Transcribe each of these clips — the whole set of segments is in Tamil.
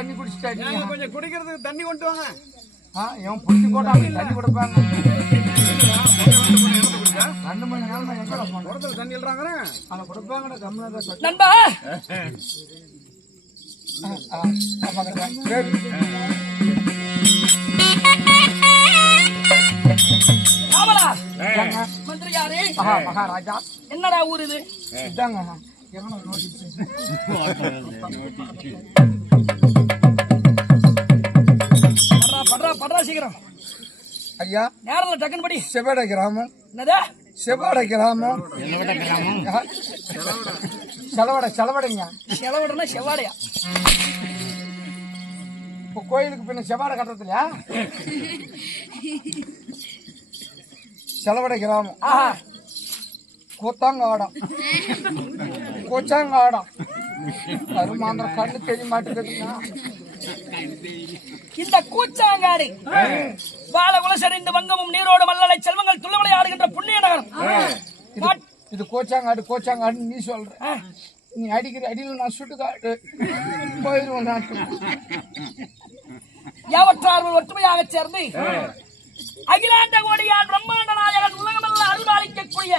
தண்ணி குடிச்சிட்டாங்க. கொஞ்சம் குடிக்கிறதுக்கு தண்ணி கொண்டு வாங்க. இவன் புடிச்சு போட்டா தண்ணி கொடுப்பாங்க. 2 மணி நேரமா எங்க தண்ணி எழுறாங்க அதை கொடுப்பாங்கடா. கம்மியா நண்பா மந்திரியாரே, மகாராஜா, என்னடா ஊர் இது? இதாங்க படுறா சீக்கிரம். ஐயா, நேரில் டக்குன்னு படி. செவாடை கிராமம். என்னது? செவாடை கிராமம். செலவடைங்க. செலவடைனா செவ்வாடையா? இப்போ கோயிலுக்கு பின்ன செவ்வாடை கட்டுறதுலையா? செலவடை கிராமம். கூத்தாங்காடம், கோச்சாங்காடம். கருமாந்திர கண்ணு தெரிய மாட்டேங்குதுங்க. இந்த கூச்சாங்காடு வாழ குலசரிந்து வங்கமும் நீரோடு மல்லலை செல்வங்கள் துள்ளவளை ஆடுகின்ற புண்ணிய நகரம். இது கோச்சாங்காடு. கோச்சாங்காடுன்னு நீ சொல்ற. நீ அடிக்கிற அடியில் நான் சுட்டுக்காட்டு போயிடுவோம். நாட்டு யாவற்றார்கள் ஒற்றுமையாக சேர்ந்து அகிலாண்ட கோடியால் பிரம்மாண்ட நாயகன் உலகமெல்லாம் அருள்பாலிக்கக்கூடிய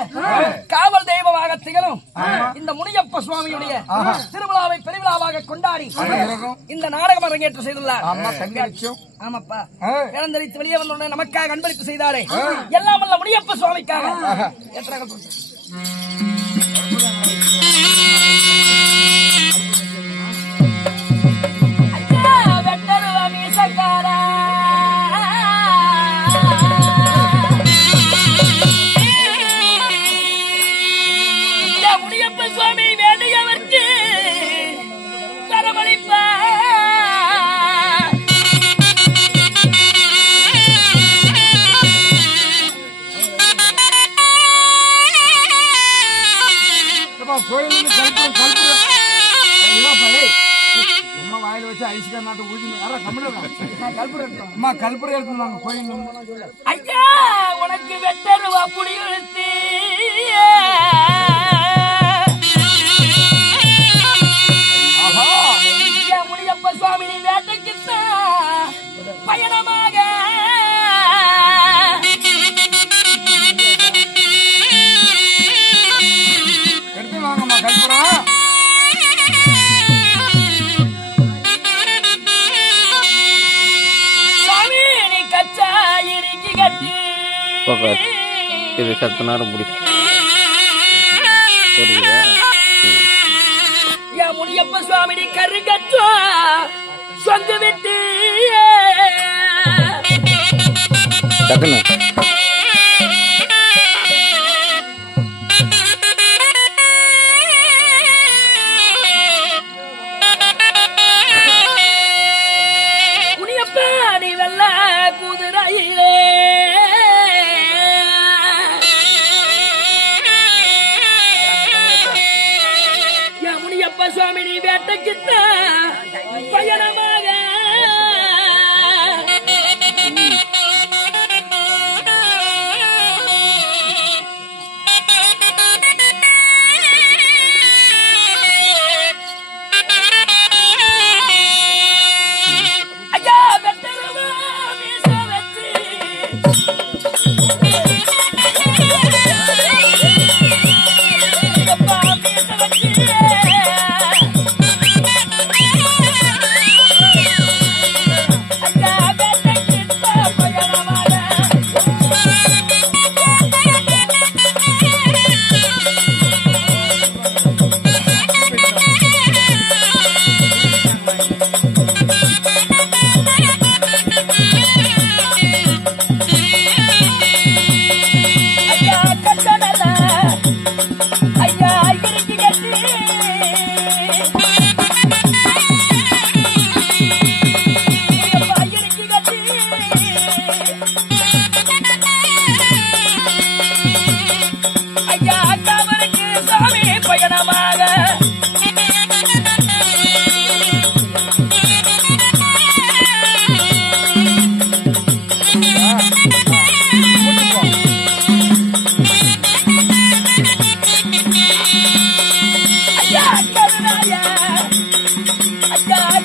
காவல் தெய்வமாக திகழும் இந்த முனியப்ப சுவாமியுடைய திருவிழாவை பெருவிழாவாக கொண்டாடி இந்த நாடகம் அரங்கேற்றம் செய்துள்ளார். ஆமாப்பா, இழந்தரித்து வெளியே வந்த நமக்காக அன்பளிப்பு செய்தாரே, எல்லாம் வல்ல முனியப்ப சுவாமிக்காக வெட்டருவ மீசக்காரா சுவாமி வேண்டியவர்க்கு வரவழைப்பா. வாயில வச்சு ஐஸ்கா நாட்டு கல்புரை எடுத்துனாங்க கோயில். ஐயா, உனக்கு வெட்டருவா புடி இழுத்து முனியப்ப சுவாமி வேட்டைக்குத்தான் பயணமாக எடுத்து வாங்கம்மா கல்புரா. சாமி நீ கச்சா இறுக்கி கட்டி இது சத்து நேரம் முடியும். முனியப்ப சுவாமி கருங்கச்சோ சொந்து விட்டு முனியப்பா நீ வெள்ள குதிரையிலே சுவாமி நீ வேட்டைக்குத்தான் பயணமாக ஐயா வெட்டருவா மீச வச்சு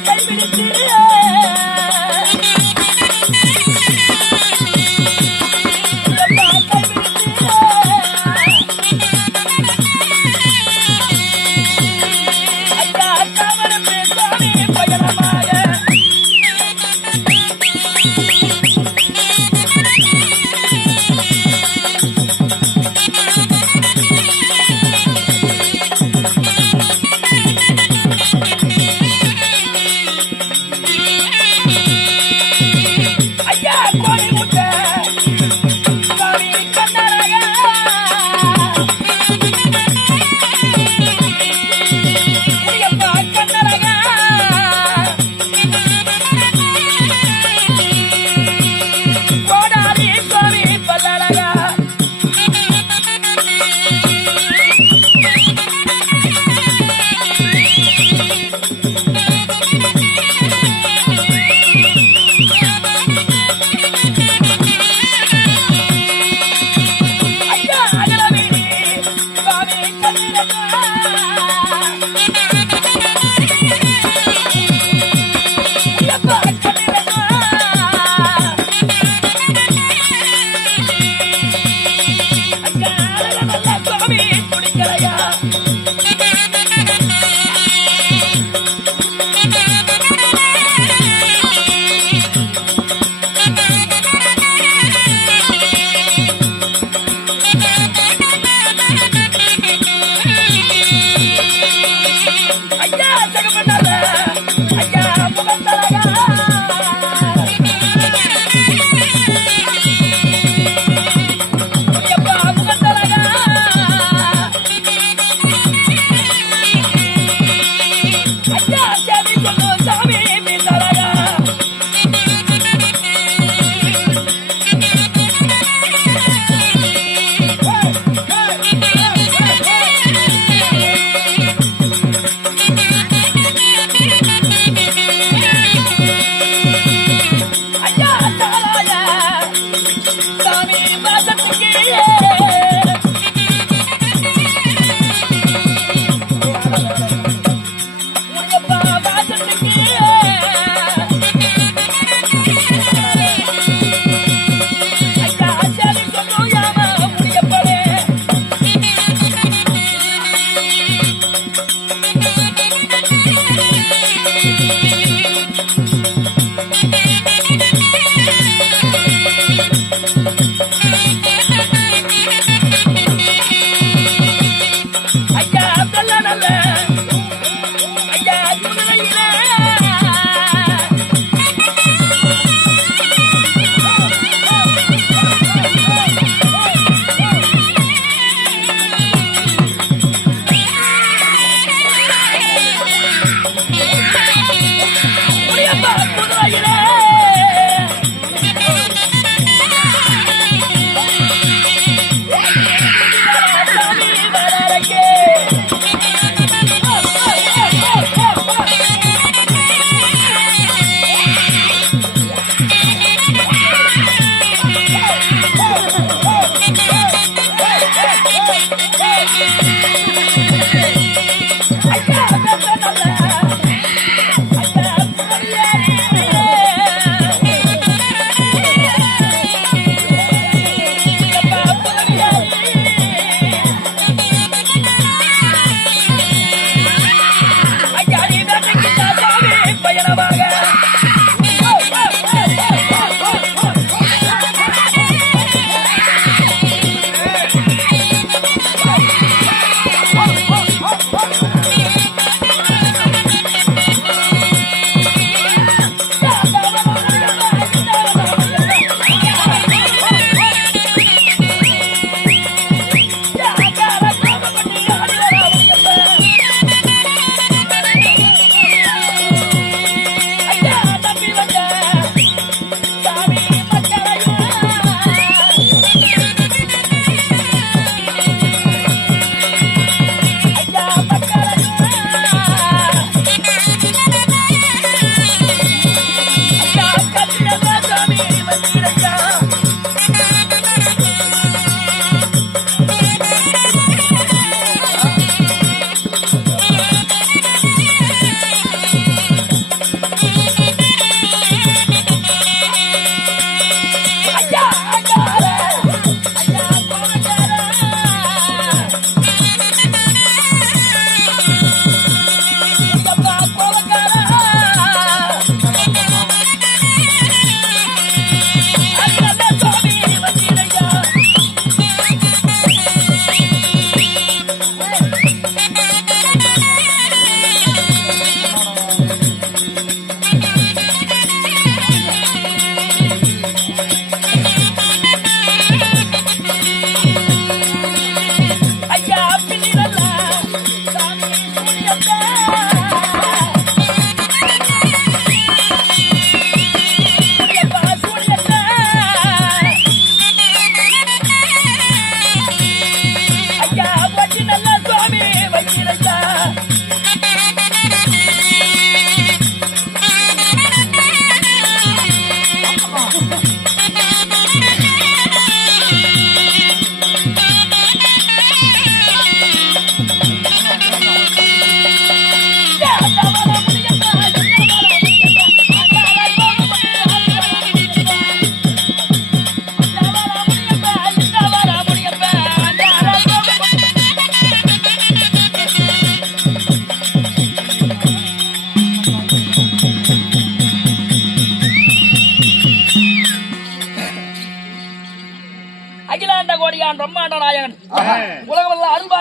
கைவிடுத்து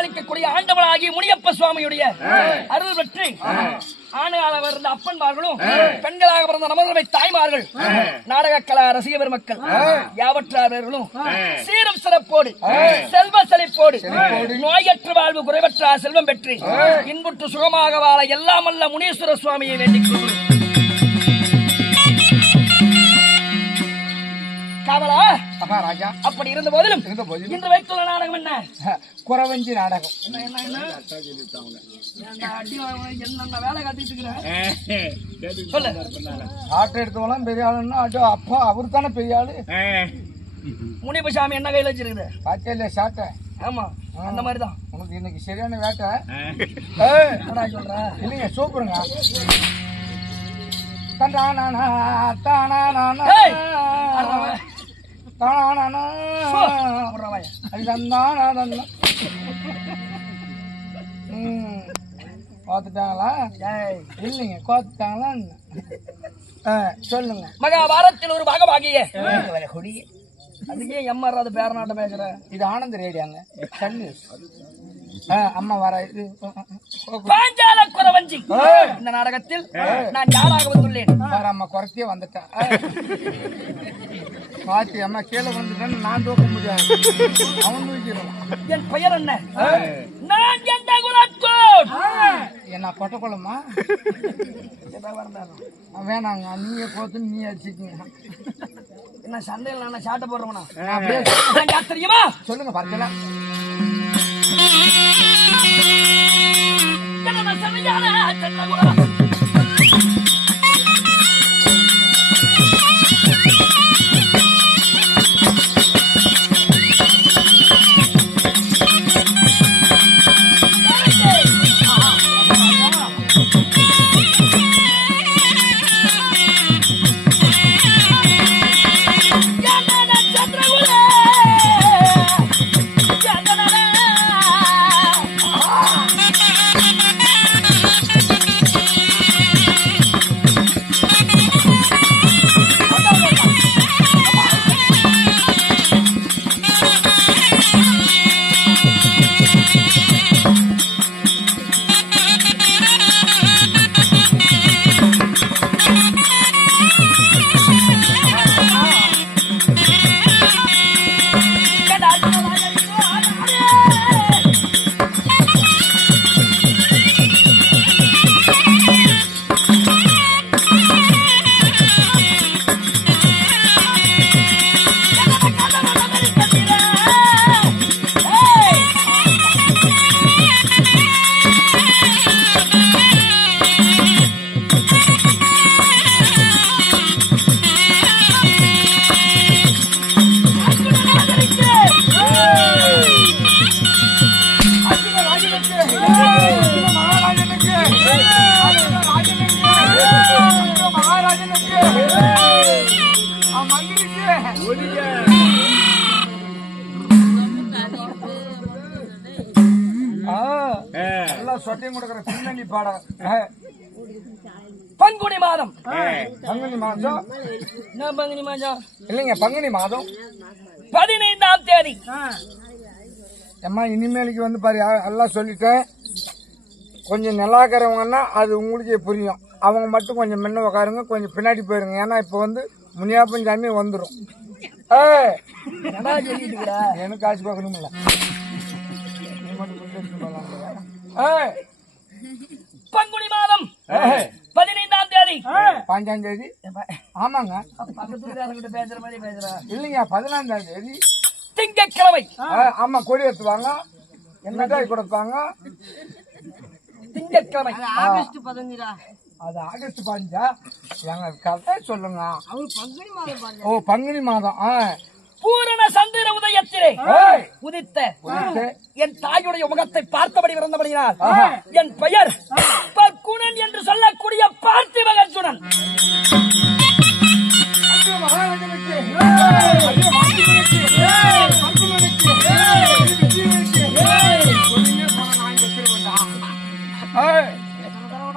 அருள்பாலிக்கக்கூடிய ஆண்டவனாகிய முனியப்ப சுவாமியுடைய அருள் பெற்று ஆணுகளாக பிறந்த அப்பன்மார்களும் பெண்களாக பிறந்த நமதவை தாய்மார்கள் நாடக கலா ரசிக பெருமக்கள் யாவற்றார்களும் சீரும் சிறப்போடு செல்வ செழிப்போடு நோயற்ற வாழ்வு குறைவற்ற செல்வம் பெற்று இன்புற்று சுகமாக வாழ எல்லாம் அல்ல முனீஸ்வர சுவாமியை வேண்டிக் கொள்கிறோம். காவலா மகாராஜா, அப்படி இருந்த போதிலும் இன்று வைத்துள்ள நாடகம் என்ன? குறவஞ்சி நாடகம். என்ன வேலை காட்டிட்டு சொல்லு. ஆட்டை எடுத்தவெல்லாம் பெரிய ஆளுன்னா அப்பா அவரு தானே பெரிய ஆளு. முனியப்பசாமி என்ன கையில வச்சிருக்குது பாத்தியா இல்லையா சாட்டை? ஆமா, அந்த மாதிரிதான் உனக்கு இன்னைக்கு சரியான வேட்டை. என்ன சொல்ற? இல்லைங்க சூப்பருங்க. தானா கோத்துட்டாங்களா? இல்லைங்க கோத்துட்டாங்களா? சொல்லுங்க. மகாபாரத்தில் ஒரு பாகமாகிய அதுக்கே எம்மாறாது பேரநாட்டம் பேசுற. இது ஆனந்த ரேடியாங்க. அம்மா வர இது பாஞ்சால குறவஞ்சி இந்த நாடகத்தில் நான் யாராக வந்துள்ளேன்? அம்மா குறைச்சியே வந்துட்டேன். பாத்தி அம்மா கீழே வந்துட்டேன்னு நான் தூக்க முடியாது. அவன் தூக்கிடுவான். என் பெயர் என்ன? நான் எந்த குலத்தோன்? என்ன கொட்டக்குளமா? வேணாங்க, நீங்க கோத்து நீ அடிச்சுக்கீங்க. என்ன சண்டையில் நான் சாட்டை போடுறவனா? அப்படியே தெரியுமா? சொல்லுங்க பார்க்கல. சொட்டையும் கொடுக்குற பின்னணி பாடம். பங்குனி மாதம். பங்குனி மாதம்? என்ன பங்குனி மாதம்? இல்லைங்க, பங்குனி மாதம் 15ஆம் தேதி. அம்மா இனிமேலுக்கு வந்து பாரு, எல்லாம் சொல்லிட்டேன். கொஞ்சம் நல்லாக்கிறவங்கன்னா அது உங்களுக்கே புரியும். அவங்க மட்டும் கொஞ்சம் முன்ன உட்காருங்க, கொஞ்சம் பின்னாடி போயிருங்க. ஏன்னா இப்போ வந்து முனியாப்பன் சாமி வந்துடும். எனக்கு காசு பார்க்கணும்ல. பங்குனி மாதம் 15ஆம் தேதி. 5ஆம் தேதி? ஆமாங்க. பேசுற மாதிரி பேசுற. இல்லைங்க, 14ஆம் தேதி திங்கட்கிழமை. ஆமா, கொடி எடுத்துவாங்க, மிட்டாய் கொடுப்பாங்க. திங்கட்கிழமை. ஆகஸ்ட் 15. அது ஆகஸ்ட் 15. எங்க கதை சொல்லுங்க. ஓ, பங்குனி மாதம். பூரண சந்திர உதயத்திலே உதித்த என் தாயுடைய முகத்தை பார்த்தபடி பிறந்தபடியால் என் பெயர் பர்க்குணன் என்று சொல்லக்கூடிய பார்த்திப அர்ஜுனன்.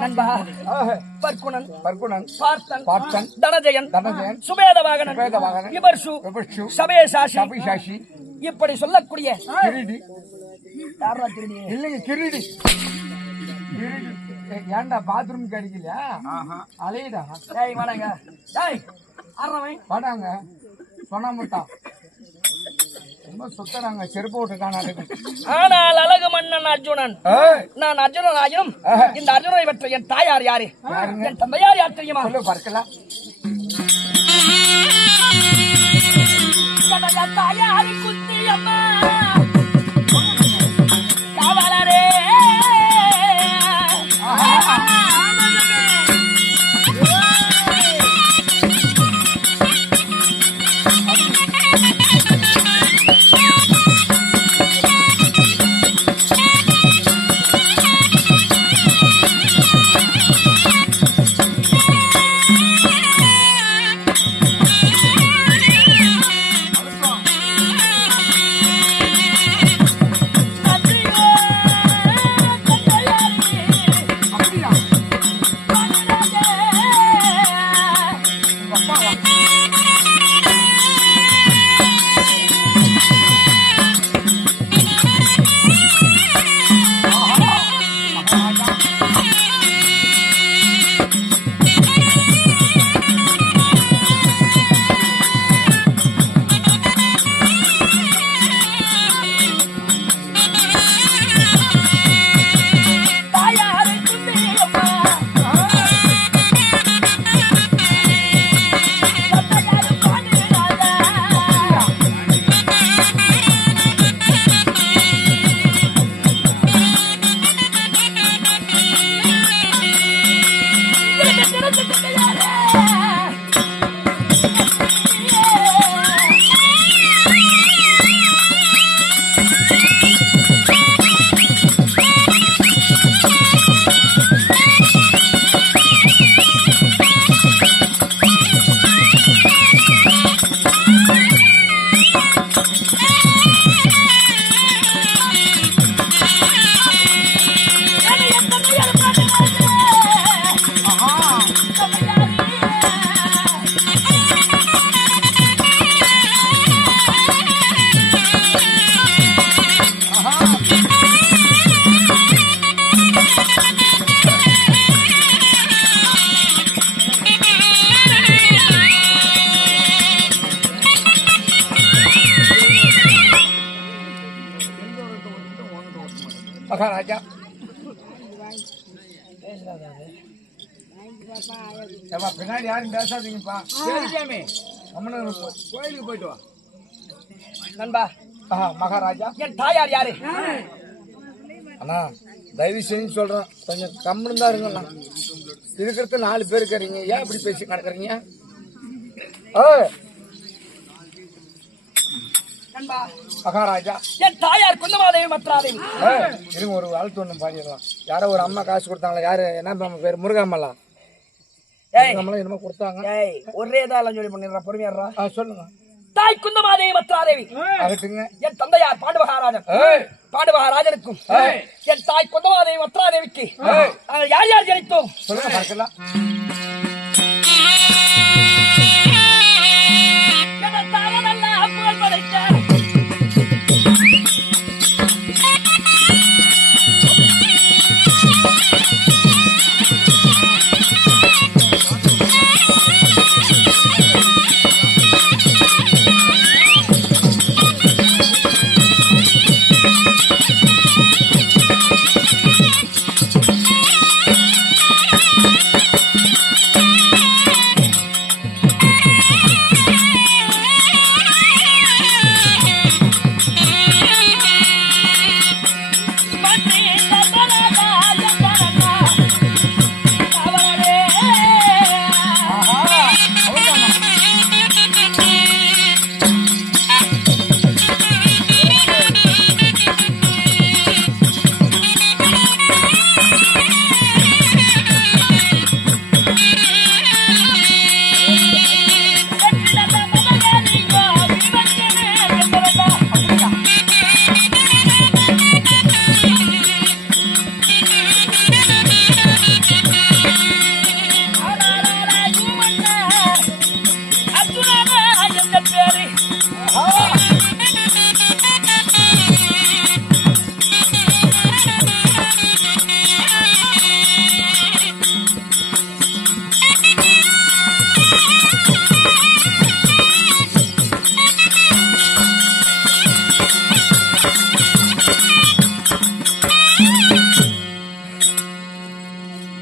நண்பா, பர்க்குணன், பார்த்தன், தனஜயன், சுபேதவாகனன், விபர்ஷு, சபேசாஷி, இப்படி சொல்லக்கூடிய யாரா திருடி இல்லைங்க கிரீடி கிரீடி. ஏன்டா பாத்ரூம் கிடைக்கலையா? அலையடா டேய் வாடாங்க டேய் ஆறவன் வாடாங்க சொன்னா முட்டான் ரொம்ப சுத்தறாங்க செருப்பு விட்டு காணாது. ஆனால் அழகு மன்னன் அர்ஜுனன் நான் அர்ஜுனன் ஆயினும் இந்த அர்ஜுனனை பெற்ற என் தாயார் யாரு என் தந்தையார் யார் தெரியுமா? சொல்லு பார்க்கலாம். தாயாரி குத்தி அம்மா காவலரே மகாராஜா ஏப்பா பின்னாடி யாரும் பேசாதீங்கப்பா. கோயிலுக்கு போயிட்டு வா. நண்பா மகாராஜா என் தாயார் யாரு? அண்ணா தயவு செஞ்சு சொல்றேன், கொஞ்சம் கம்முன்னு தான் இருங்கண்ணா. இருக்கிறது 4 பேர் இருக்கிறீங்க, ஏன் இப்படி பேசி நடக்கிறீங்க? நண்பா மகாராஜா என் தாயார் குந்தமாதேவி மத்ராதேவி. இருங்க ஒரு வாழ்த்து ஒண்ணு பாடிடலாம். யாரோ ஒரு அம்மா காசு கொடுத்தாங்களா? யாரு? என்ன பேர்? முருகாமலா என்னமோ கொடுத்தாங்க. ஒரே தான் சொல்லி பண்ணிடுறா, பொறுமையாடுறா. சொல்லுங்க. தாய் குந்தமாதேவி மத்ராதேவி ஆகட்டுங்க. என் தந்தையார் பாண்டுமகாராஜன். பாண்டுமகாராஜனுக்கும் என் தாய் குந்தமாதேவி மத்ராதேவிக்கு யார் யார் ஜனித்தோம் சொல்லுங்க பார்க்கலாம். புகழ் படைத்த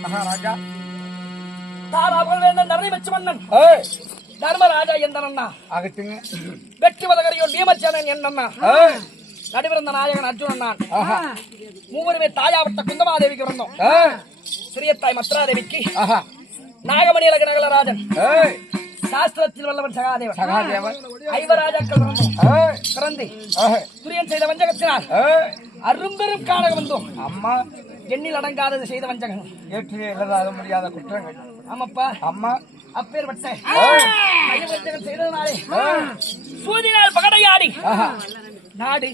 மகாராஜா தாராபுரம் வேந்தன் நரணி வச்சு மன்னன் ஏய் தர்மராஜா எந்தனண்ணா ஆகட்டுங்க வெற்றி வதகரையோ நியமச்சனன் என்னண்ணா ஏய் நடுவிருந்த நாயகன் அர்ஜுனன் நான் ஆஹா மூவருமே தாயாவட்ட குந்தமாதேவிக்கு பிறந்தோம் ஏய் சிறியத்தாய் மத்ராதேவிக்கு ஆஹா நாகமணியலக நகலராஜன் ஏய் சாஸ்திரத்தில் வல்லவன் சகாதேவன் சகாதேவன் ஐவராஜாக்கள் பிறந்தோம் ஏய் பிறந்து ஏய் துரியன் செய்த வஞ்சகத்தினால் ஏய் அரும்பெரும் காணகம் வந்தோம் அம்மா எண்ணில் அடங்காதது செய்த வஞ்சகம் ஏற்றிலே எழுதாத முடியாத குற்றங்கள் ஆமாப்பா அம்மா அப்பேற்பட்ட வஞ்சகம் செய்ததுனாலே சூதினால் பகடையாடி ஆஹா நாடு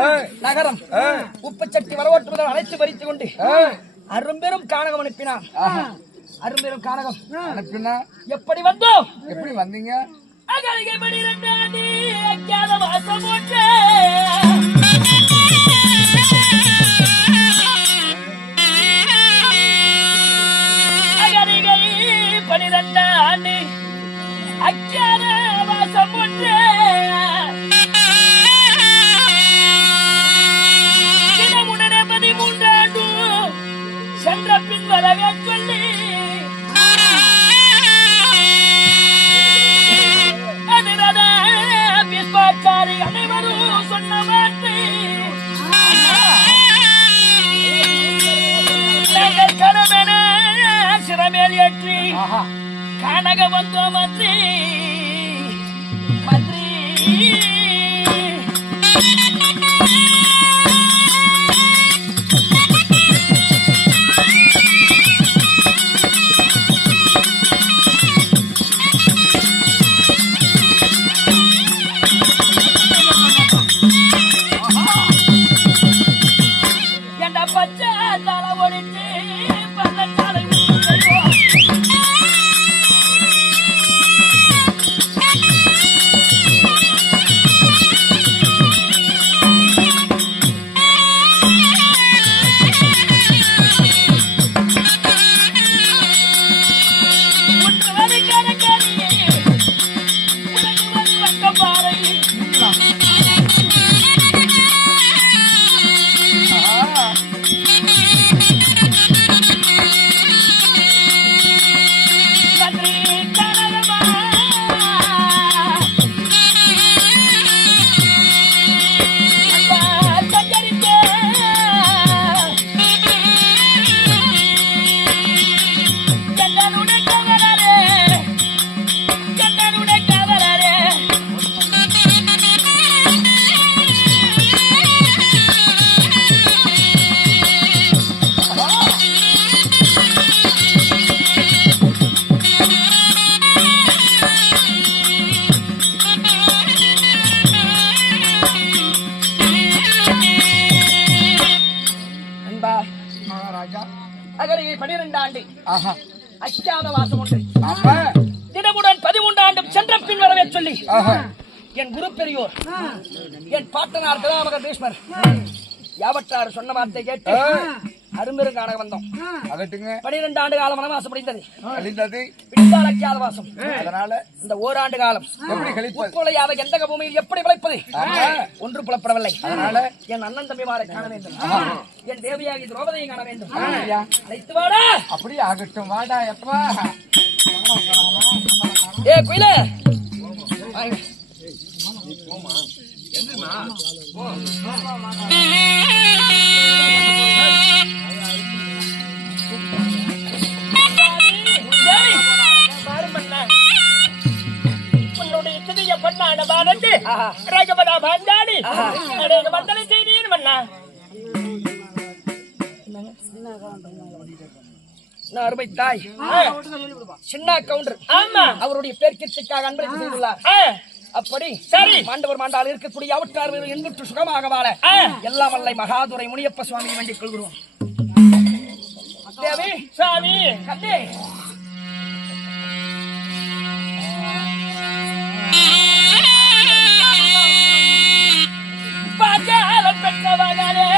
ஏய் நகரம் ஏய் உப்புச்சட்டி வரவோட்டுவதால் அழைத்து பறித்துக் கொண்டு ஏய் அரும்பெரும் காணகம் அனுப்பினான் ஆஹா அரும்பெரும் காணகம் அனுப்பினா எப்படி வந்தோம் எப்படி வந்தீங்க அகலிகை பனிரெண்டாண்டு அஞ்ஞான வாசம் ஒன்று அகலிகை 12 ஆண்டு அஞ்ஞான வாசம் ஒன்று தினமுடனே 13 ஆண்டு சென்ற பின் வரவே சொல்லி அனைவரும் சொன்ன வார்த்தை கடமென சிறமேல் ஏற்றி கனக வந்தோம் மந்திரி மந்திரி பச்சை தலை ஒடிச்சு பள்ளத்தாலை அகரிகை 12 ஆண்டு அஞ்ஞான வாசம் ஒன்று தினமுடன் 13 ஆண்டும் சென்ற பின் வரவே சொல்லி என் குரு பெரியோர் என் பாட்டனார் கதாமகர் பீஷ்மர் யாவற்றார் சொன்ன வார்த்தை கேட்டு அரும்பெரும் காண வந்தோம் 12 ஆண்டு காலம் வனவாசம் முடிந்தது விடுத்தால் அஞ்ஞான வாசம் அதனால இந்த ஓராண்டு காலம் எப்படி கழிப்பது உட்கொலையாத எந்த பூமியில் எப்படி விளைப்பது ஒன்று புலப்படவில்லை அதனால என் அண்ணன் தம்பிமாரை காண வேண்டும் என் தேவியாகி திரௌபதியை காண வேண்டும் அழைத்து வாடா அப்படியே ஆகட்டும் வாடா எப்பா ஏ குயிலே உன்னுடைய சிறிய பொண்ணான பாலந்து ராஜபதா பாண்டாடி அநேக மண்டல செய்தீர் மன்னா அருமை தாய் சின்ன கவுண்டர் அவருடைய பேர்க்கிற்காக அன்பளிப்பு செய்துள்ளார் அப்படி சரி மாண்டவர் மாண்டால் இருக்கக்கூடிய அவற்றார் என்புற்று சுகமாக வாழ எல்லாம் வல்லை மகாதுரை முனியப்ப சுவாமியை வேண்டிக் கொள்கிறோம் தேவி சாமி கண்ணே பாஜாலம் பெற்றவர்களே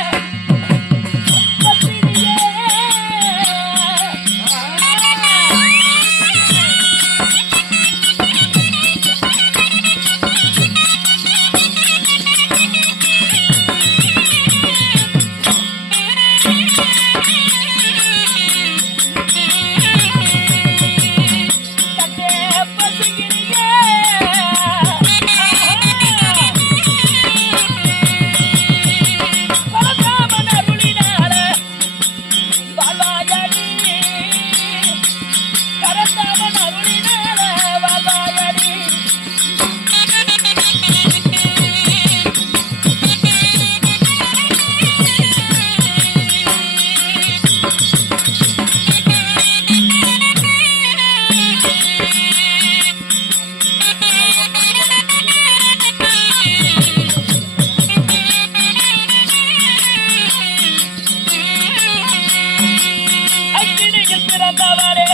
பிறந்தவரே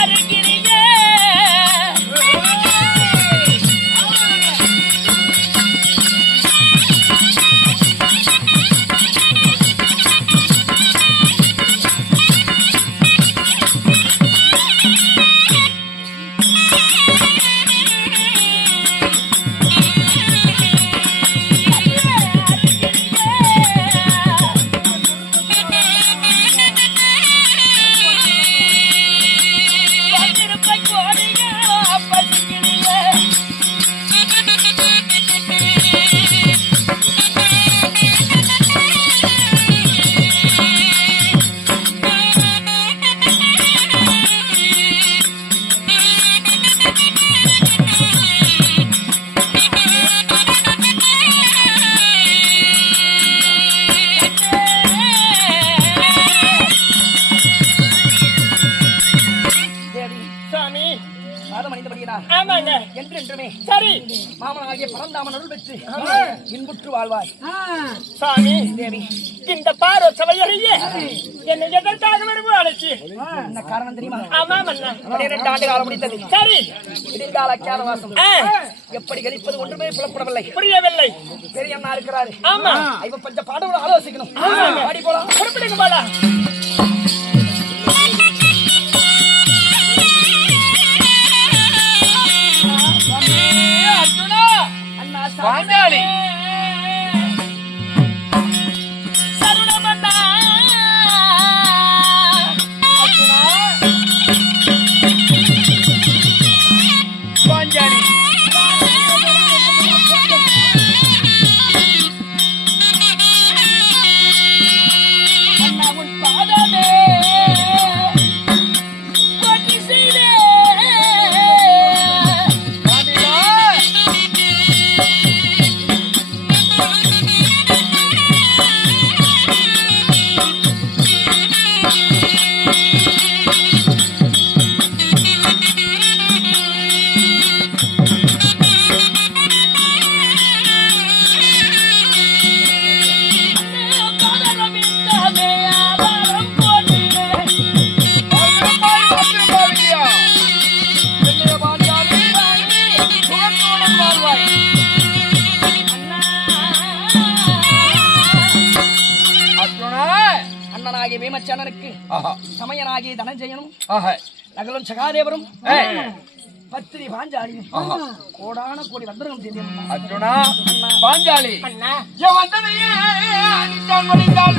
அருகிலேயே என்றென்றுமே சரி மாமனாகிய பரந்தாமன் அருள் பெற்று இன்புற்று வாழ்வாய். சாமி தேவி இந்த பாரோ சபையறிய என்னை எதற்காக விரும்புவாளுக்கு என்ன காரணம் தெரியுமா? ஆமா மன்னா 12 ஆண்டு காலம் முடித்தது. சரி விடிந்தால் அக்கியாதவாசம் எப்படி கழிப்பது ஒன்றுமே புலப்படவில்லை, புரியவில்லை. பெரிய அண்ணா இருக்கிறாரு. ஆமா இவ பஞ்ச பாடவோட ஆலோசிக்கணும். பாடி போலாம், புறப்படுங்க போலாம். பாஞ்சாலி சருணமன்னா பாஞ்சாலி அண்ணா உன் பாதமே பற்றி செய்தே அண்ணனாகிய பீமச்சனனுக்கு சமயனாகிய தனஞ்சயனும் நகலும் சகாதேவரும் பத்திரி பாஞ்சாலியும் கோடான கோடி வந்தனம் தெரியும். அர்ஜுனா பாஞ்சாலி என் வந்தனையே அடித்தான் மடித்தான்.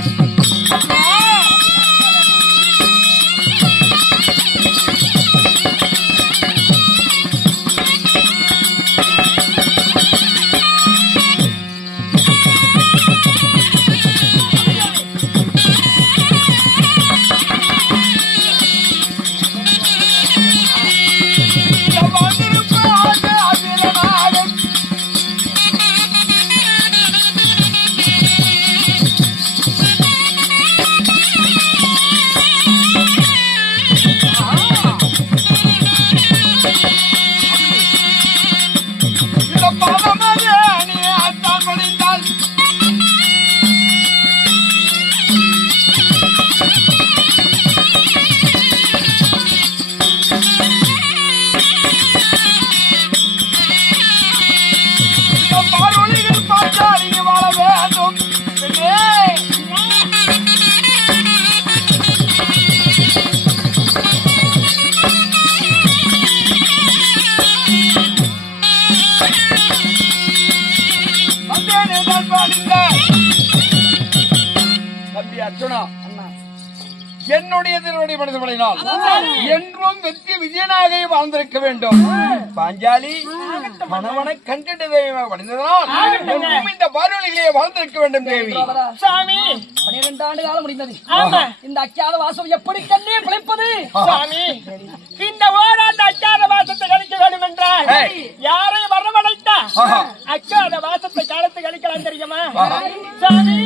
என்னுடைய மனிதனால் என்றும் வெற்றி விஜயனாக வாழ்ந்திருக்க வேண்டும். பாஞ்சாலி கணவனை கண்டிட வடிந்ததனால் இந்த பார்வலிகளே வாழ்ந்திருக்க வேண்டும். தேவி சாமி 12 ஆண்டு காலம் முடிந்தது. இந்த அக்கியாத வாசம் எப்படி கண்ணே பிழைப்பது? சாமி இந்த ஓராண்டு அக்கியாத வாசத்தை கழிக்க வேண்டும் என்றால் யாரை வரவழைத்தா அக்கியாத வாசத்தை காலத்தை கழிக்கலாம் தெரியுமா? சாமி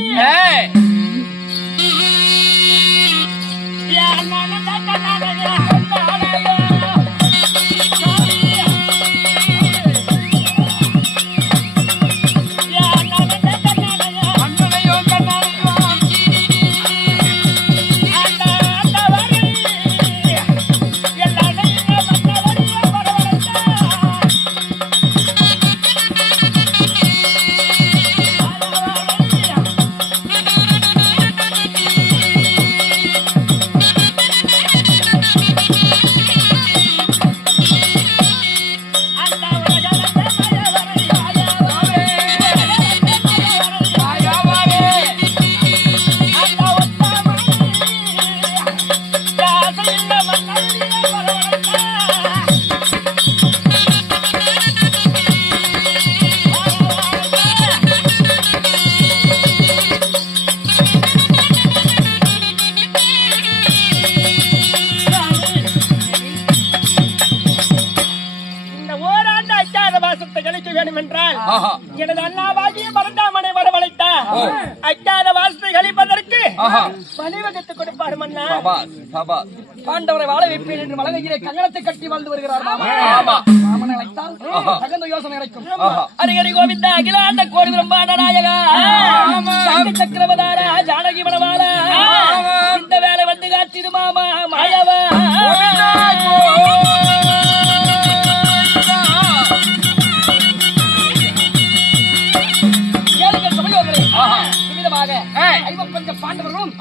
அண்ணனையோ கண்ணாடியோ பணிவகத்து கொடுப்பாரு மன்னா. பாண்டவரை வாழ வைப்பேன் என்று மலகையிலே கங்கணத்தை கட்டி வாழ்ந்து வருகிறார் மாமன் அழைத்தால் தகுந்த யோசனை கிடைக்கும். அரிகரி கோவிந்தா அகிலாண்ட கோடி பிரம்மாண்ட நாயகா சங்க சக்கரவதாரா ஜானகி மணவாளா இந்த வேலை வந்து காட்டிடு மாமா மாயவா கேளுங்கள் சமயோகரே. இவ்விதமாக ஐவப்பஞ்ச பாண்டவர்களும்